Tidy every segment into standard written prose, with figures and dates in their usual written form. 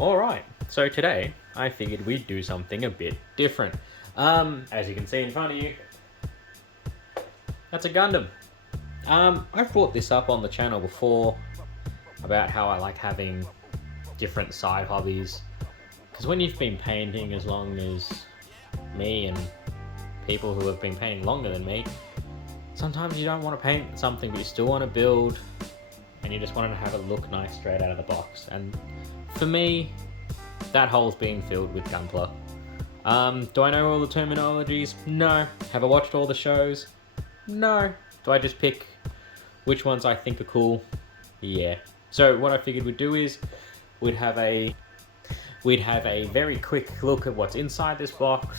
Alright, so today I figured we'd do something a bit different. As you can see in front of you, that's a Gundam. I've brought this up on the channel before about how I like having different side hobbies. Because when you've been painting as long as me and people who have been painting longer than me, sometimes you don't want to paint something but you still want to build and you just want to have it look nice straight out of the box. And for me, that hole's being filled with gunpla. Do I know all the terminologies? No. Have I watched all the shows? No. Do I just pick which ones I think are cool? Yeah. So what I figured we'd do is we'd have a very quick look at what's inside this box.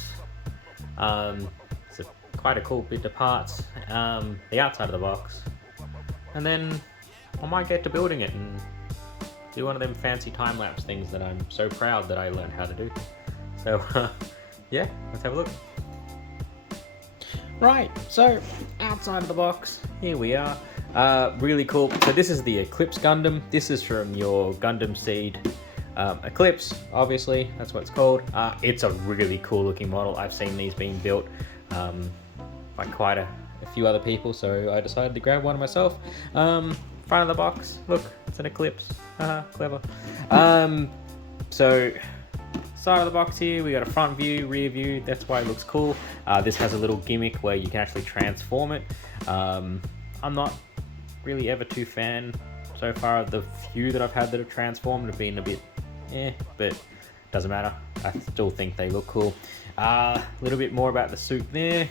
It's quite a cool bit of parts. The outside of the box, and then I might get to building it and do one of them fancy time-lapse things that I'm so proud that I learned how to do. So, yeah, let's have a look. Right, so outside of the box, here we are. Really cool. So this is the Eclipse Gundam. This is from your Gundam Seed Eclipse, obviously, that's what it's called. It's a really cool looking model. I've seen these being built by quite a few other people, so I decided to grab one myself. Front of the box, look, it's an Eclipse. Clever. So side of the box here, we got a front view, rear view. That's why it looks cool. This has a little gimmick where you can actually transform it. I'm not really ever too fan so far of the few that I've had that have transformed. Have been a bit but doesn't matter. I still think they look cool. A little bit more about the suit there.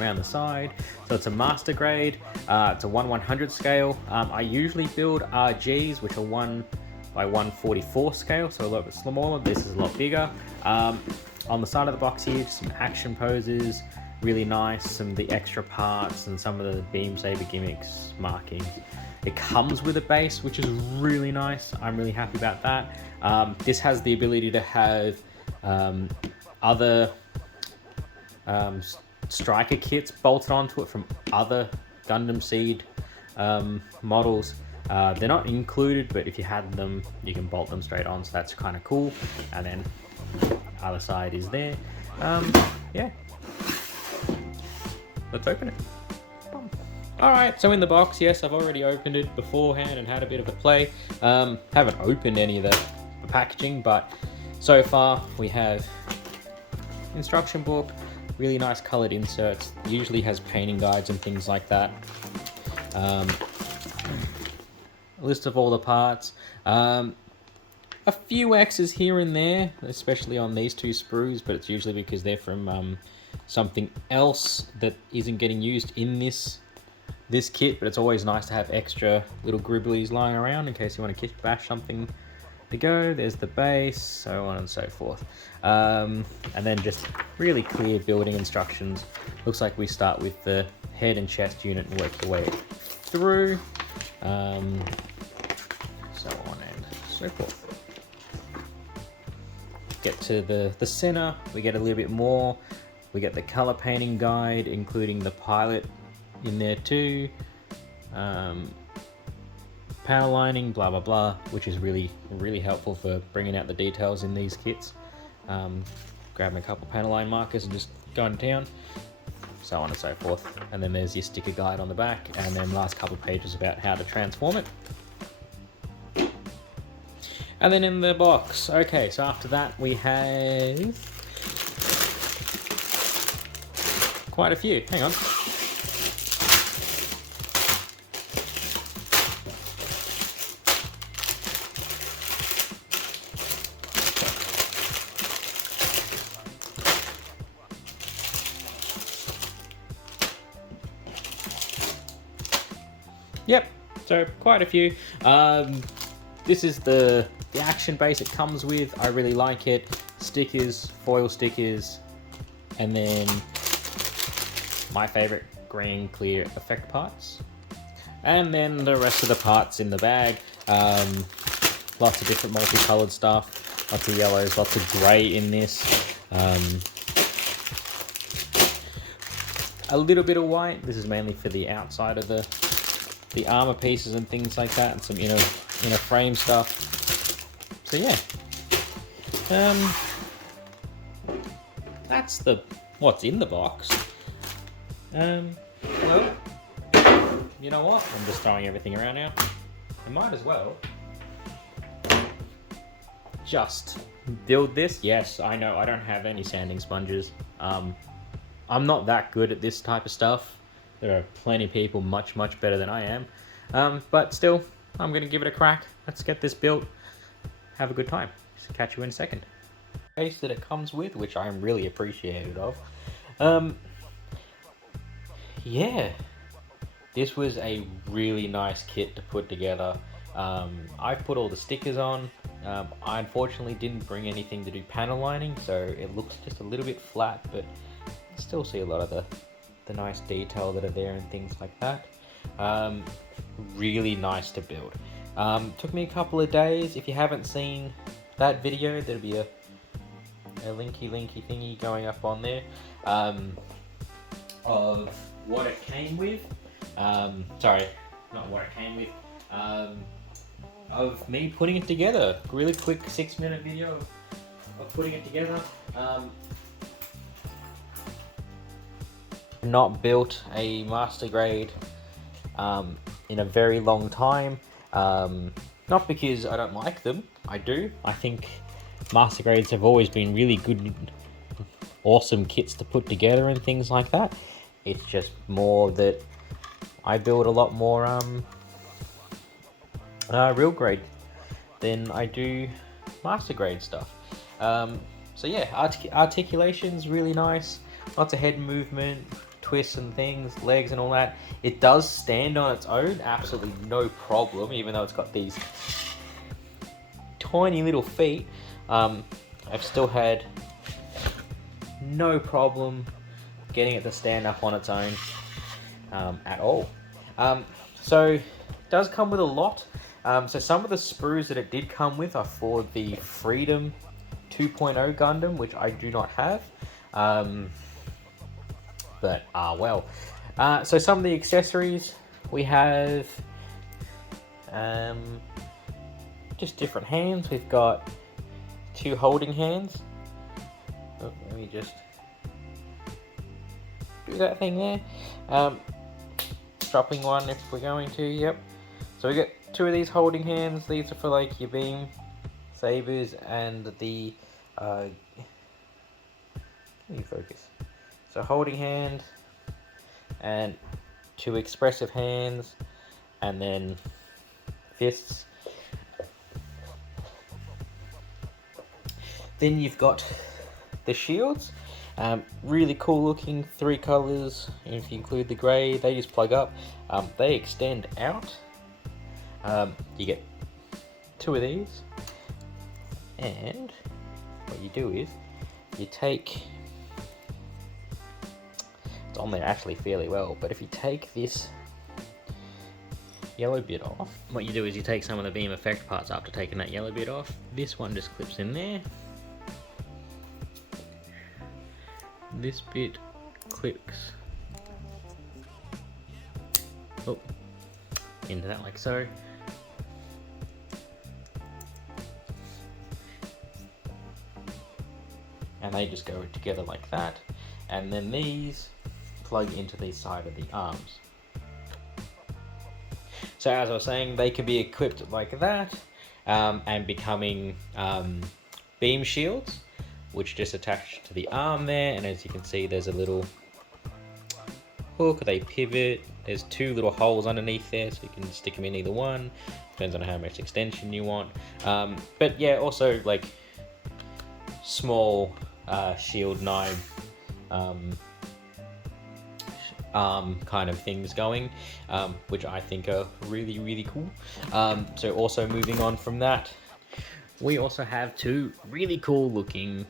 Around the side, so it's a master grade. It's a 1/100 scale. I usually build RGs, which are 1/144 scale, so a little bit smaller. This is a lot bigger. On the side of the box here, some action poses, really nice. Some of the extra parts and some of the beam saber gimmicks, markings. It comes with a base, which is really nice. I'm really happy about that. This has the ability to have other striker kits bolted onto it from other Gundam Seed models. They're not included, but if you had them, you can bolt them straight on, so that's kind of cool. And then other side is there. Yeah, let's open it. Alright, so in the box, yes, I've already opened it beforehand and had a bit of a play. Haven't opened any of the packaging, but so far we have instruction book, really nice colored inserts, usually has painting guides and things like that. A list of all the parts. A few X's here and there, especially on these two sprues, but it's usually because they're from something else that isn't getting used in this kit, but it's always nice to have extra little gribblies lying around in case you want to bash something to go. There's the base, so on and so forth. And then just really clear building instructions. Looks like we start with the head and chest unit and work your way through. So on and so forth. Get to the center, we get a little bit more. We get the color painting guide, including the pilot in there too. Power lining, blah blah blah, which is really helpful for bringing out the details in these kits. Grabbing a couple panel line markers and just going down, so on and so forth. And then there's your sticker guide on the back, and then last couple pages about how to transform it. And then in the box, okay, so after that we have quite a few. Hang on. Yep, so quite a few. This is the action base it comes with. I really like it. Stickers, foil stickers, and then my favorite green clear effect parts. And then the rest of the parts in the bag. Lots of different multicolored stuff, lots of yellows, lots of gray in this. A little bit of white. This is mainly for the outside of the armor pieces and things like that, and some inner frame stuff. So yeah, that's what's in the box. Well, you know what? I'm just throwing everything around now. I might as well just build this. Yes, I know I don't have any sanding sponges. I'm not that good at this type of stuff. There are plenty of people much better than I am. But still, I'm gonna give it a crack. Let's get this built. Have a good time. Catch you in a second. Case that it comes with, which I'm really appreciative of. Yeah, this was a really nice kit to put together. I've put all the stickers on. I unfortunately didn't bring anything to do panel lining, so it looks just a little bit flat, but you still see a lot of the nice detail that are there and things like that. Really nice to build. Took me a couple of days. If you haven't seen that video, there'll be a linky thingy going up on there of what it came with. Sorry, not what it came with. Of me putting it together. Really quick 6-minute video of putting it together. Not built a master grade in a very long time. Not because I don't like them. I do. I think master grades have always been really good, awesome kits to put together and things like that. It's just more that I build a lot more real grade than I do master grade stuff. So yeah, articulation's really nice. Lots of head movement, twists and things, legs and all that. It does stand on its own, absolutely no problem, even though it's got these tiny little feet. I've still had no problem getting it to stand up on its own at all. So it does come with a lot. So some of the sprues that it did come with are for the Freedom 2.0 Gundam, which I do not have. But well. So some of the accessories we have, just different hands. We've got 2 holding hands. Oh, let me just do that thing there. Dropping one if we're going to. Yep. So we got 2 of these holding hands. These are for like your beam sabers and the can you focus? So holding hand and 2 expressive hands, and then fists. Then you've got the shields. Really cool looking, 3 colors. If you include the gray, they just plug up. They extend out. You get 2 of these, and what you do is you take, it's on there actually fairly well, but if you take this yellow bit off, what you do is you take some of the beam effect parts after taking that yellow bit off. This one just clips in there. This bit clips into that like so. And they just go together like that. And then these plug into the side of the arms. So as I was saying, they can be equipped like that, and becoming beam shields, which just attach to the arm there. And as you can see, there's a little hook, they pivot. There's 2 little holes underneath there, so you can stick them in either one. Depends on how much extension you want. But yeah, also like small shield knife arm kind of things going, which I think are really cool. So also moving on from that, we also have 2 really cool looking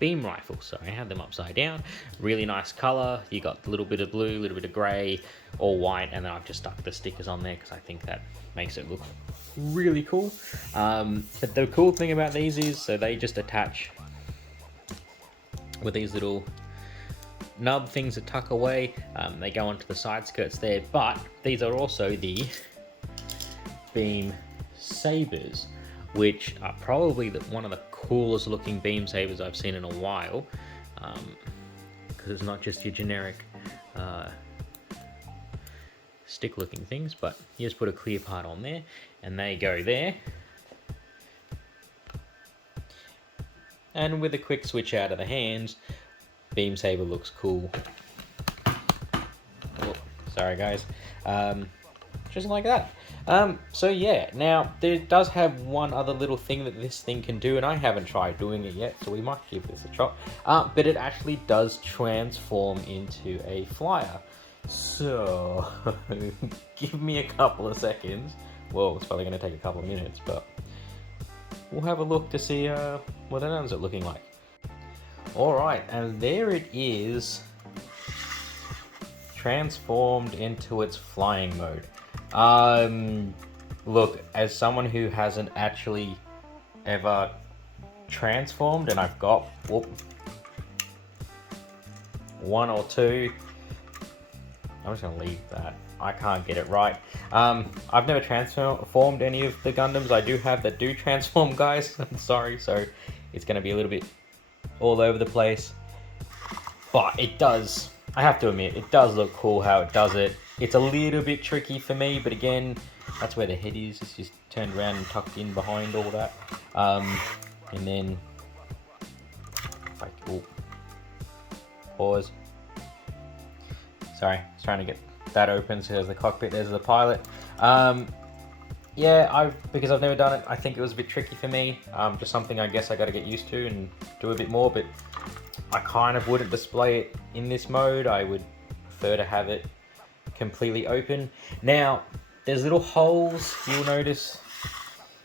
beam rifles. So I have them upside down. Really nice color. You got a little bit of blue, a little bit of gray, all white, and then I've just stuck the stickers on there because I think that makes it look really cool. But the cool thing about these is, so they just attach with these little nub things that tuck away. They go onto the side skirts there, but these are also the beam sabers, which are probably one of the coolest looking beam sabers I've seen in a while, because it's not just your generic stick looking things, but you just put a clear part on there and they go there, and with a quick switch out of the hands, beam saber looks cool. Oh, sorry guys, just like that. So yeah, now there does have one other little thing that this thing can do, and I haven't tried doing it yet, so we might give this a shot. But it actually does transform into a flyer. So give me a couple of seconds. Well, it's probably going to take a couple of minutes, but we'll have a look to see what that ends up looking like. Alright, and there it is, transformed into its flying mode. Look, as someone who hasn't actually ever transformed, and I've got one or two, I'm just gonna leave that. I can't get it right. I've never transformed any of the Gundams. I do have that do transform, guys. I'm sorry, so it's gonna be a little bit all over the place. But it does, I have to admit, it does look cool how it does it. It's a little bit tricky for me, but again, that's where the head is. It's just turned around and tucked in behind all that. And then, pause. Sorry, I was trying to get that open. So there's the cockpit, there's the pilot. Yeah, because I've never done it, I think it was a bit tricky for me. Just something I guess I got to get used to and do a bit more, but I kind of wouldn't display it in this mode. I would prefer to have it completely open. Now, there's little holes you'll notice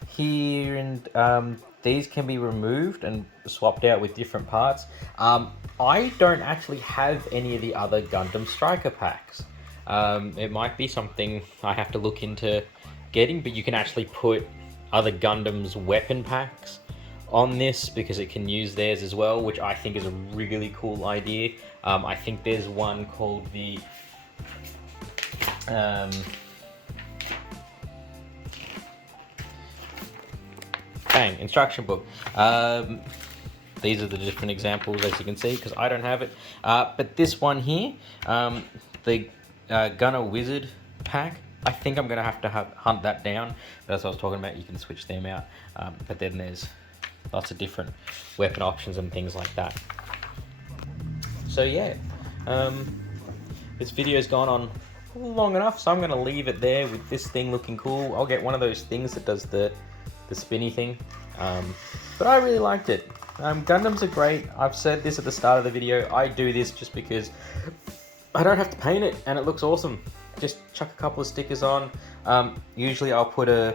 here, and these can be removed and swapped out with different parts. I don't actually have any of the other Gundam Striker packs. It might be something I have to look into getting, but you can actually put other Gundam's weapon packs on this because it can use theirs as well, which I think is a really cool idea. I think there's one called the instruction book. These are the different examples, as you can see, because I don't have it. But this one here, the Gunner Wizard pack, I think I'm going to have to hunt that down. That's what I was talking about. You can switch them out. But then there's lots of different weapon options and things like that. So yeah, this video's gone on long enough, so I'm going to leave it there with this thing looking cool. I'll get one of those things that does the spinny thing. But I really liked it. Gundams are great. I've said this at the start of the video. I do this just because I don't have to paint it and it looks awesome. Just chuck a couple of stickers on. Usually I'll put a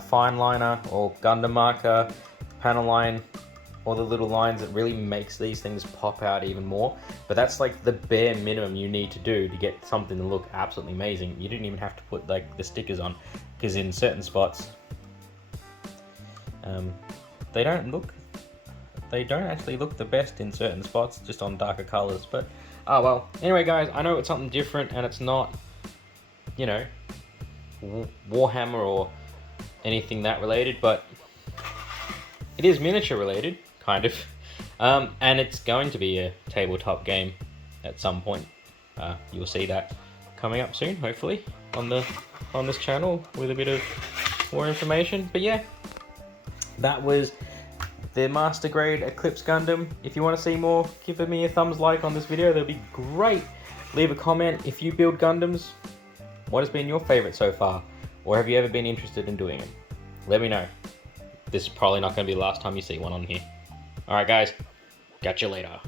fine liner or Gundam marker, panel line, or the little lines that really makes these things pop out even more. But that's like the bare minimum you need to do to get something to look absolutely amazing. You didn't even have to put like the stickers on, because in certain spots, they don't actually look the best in certain spots, just on darker colors. But oh well. Anyway guys, I know it's something different and it's not, you know, Warhammer or anything that related, but it is miniature related, kind of. And it's going to be a tabletop game at some point. You'll see that coming up soon, hopefully, on this channel with a bit of more information. But yeah, that was the Master Grade Eclipse Gundam. If you want to see more, give me a thumbs like on this video. That'd be great. Leave a comment if you build Gundams. What has been your favorite so far? Or have you ever been interested in doing it? Let me know. This is probably not going to be the last time you see one on here. Alright guys, catch you later.